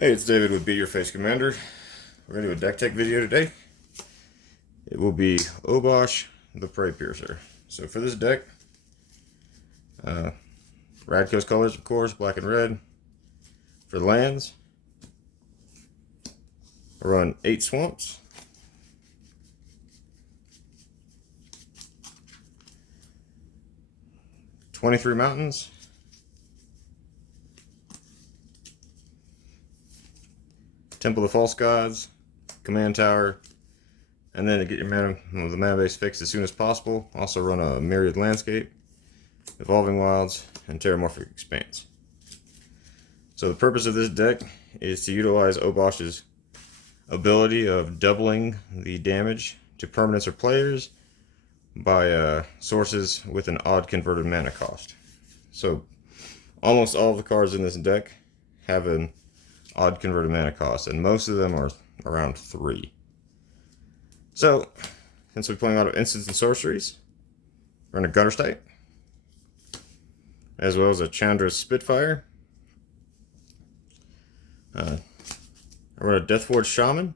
Hey, it's David with Be Your Face Commander. We're going to do a deck tech video today. It will be Obosh, the Preypiercer. So for this deck, Radco's colors, of course, black and red. For the lands, I run 8 swamps, 23 mountains, Temple of the False Gods, Command Tower, and then to get your the mana base fixed as soon as possible, also run a Myriad Landscape, Evolving Wilds, and Terramorphic Expanse. So the purpose of this deck is to utilize Obosh's ability of doubling the damage to permanents or players by sources with an odd converted mana cost. So almost all of the cards in this deck have an odd converted mana cost, and most of them are around 3. So, since we're playing a lot of instants and sorceries, we're going to Gunnerstite, as well as a Chandra's Spitfire. I run a Deathforge Shaman,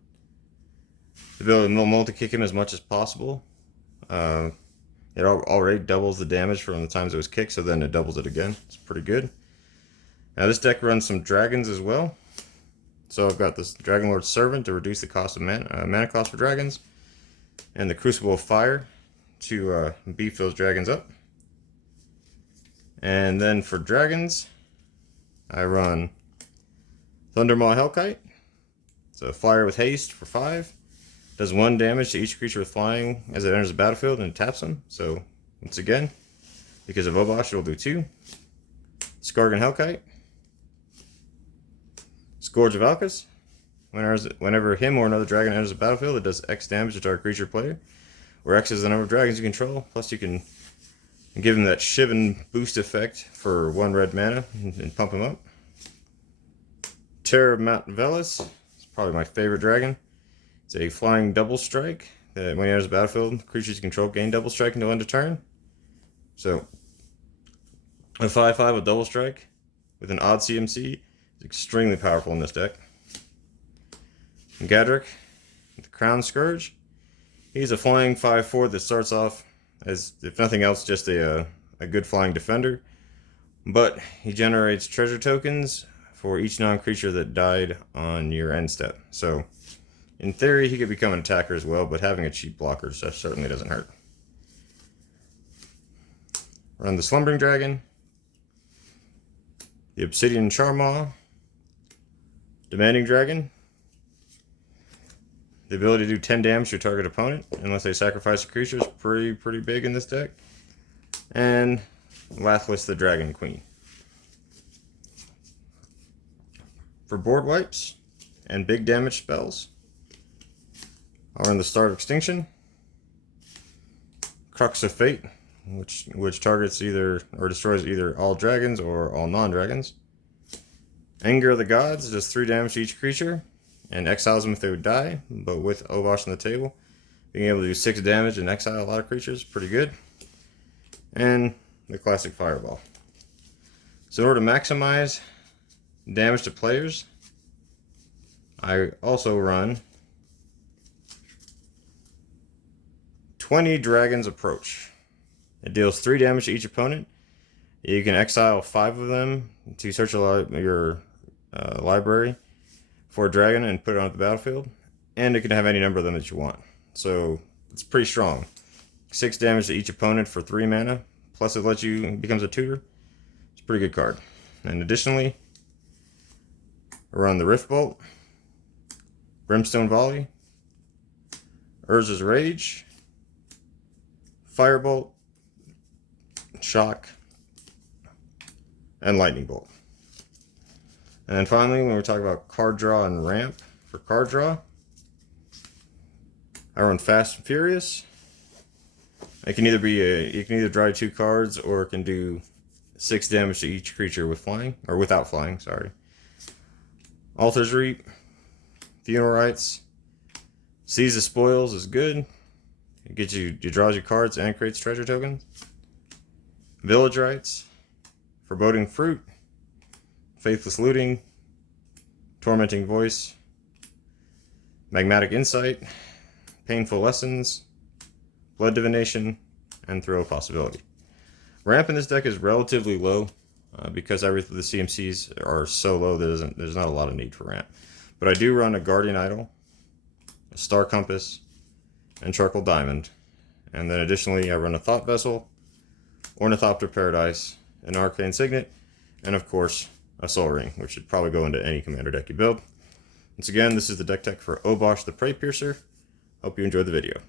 to be able to multi-kick him as much as possible. It already doubles the damage from the times it was kicked, so then it doubles it again. It's pretty good. Now this deck runs some dragons as well. So I've got this Dragonlord's Servant to reduce the cost of mana cost for dragons, and the Crucible of Fire to beef those dragons up. And then for dragons, I run Thundermaw Hellkite. So flyer with haste for 5. Does 1 damage to each creature with flying as it enters the battlefield and taps them. So once again, because of Obosh, it'll do 2. Skargan Hellkite. Scourge of Alcus. Whenever him or another dragon enters the battlefield, it does X damage to target creature player, where X is the number of dragons you control. Plus you can give him that Shivan boost effect for 1 red mana and pump him up. Terror of Mount Velis. It's probably my favorite dragon. It's a flying double strike that when he enters the battlefield, creatures you control gain double strike until end of turn. So a 5/5 with double strike with an odd CMC is extremely powerful in this deck. Gadrick, the Crown Scourge. He's a flying 5/4 that starts off as, if nothing else, just a good flying defender. But he generates treasure tokens for each non-creature that died on your end step. So, in theory, he could become an attacker as well, but having a cheap blocker certainly doesn't hurt. Run the Slumbering Dragon, the Obsidian Charmaw, Demanding Dragon. The ability to do 10 damage to a target opponent unless they sacrifice a creature is pretty big in this deck. And Lathless the Dragon Queen. For board wipes and big damage spells, I'll run the Star of Extinction, Crux of Fate, which targets either or destroys either all dragons or all non-dragons. Anger of the Gods does 3 damage to each creature and exiles them if they would die, but with Obosh on the table, being able to do 6 damage and exile a lot of creatures, pretty good. And the classic Fireball. So in order to maximize damage to players, I also run 20 Dragons Approach. It deals 3 damage to each opponent. You can exile 5 of them to search your library for a dragon and put it on the battlefield, and it can have any number of them that you want. So it's pretty strong. 6 damage to each opponent for 3 mana, plus it lets you, it becomes a tutor. It's a pretty good card. And additionally, I run the Rift Bolt, Brimstone Volley, Urza's Rage, Firebolt, Shock, and Lightning Bolt. And then finally, when we're talking about card draw and ramp, for card draw, I run Fast and Furious. It can either be you can either draw 2 cards, or it can do 6 damage to each creature with flying, or without flying, sorry. Altar's Reap, Funeral Rites, Seize the Spoils is good. It draws you cards and creates treasure tokens. Village Rites, Foreboding Fruit, Faithless Looting, Tormenting Voice, Magmatic Insight, Painful Lessons, Blood Divination, and Throw a Possibility. Ramp in this deck is relatively low because the CMCs are so low there's not a lot of need for ramp. But I do run a Guardian Idol, a Star Compass, and Charcoal Diamond. And then additionally I run a Thought Vessel, Ornithopter Paradise, an Arcane Signet, and of course a Soul Ring, which should probably go into any commander deck you build. Once again, this is the deck tech for Obosh the Preypiercer. Hope you enjoyed the video.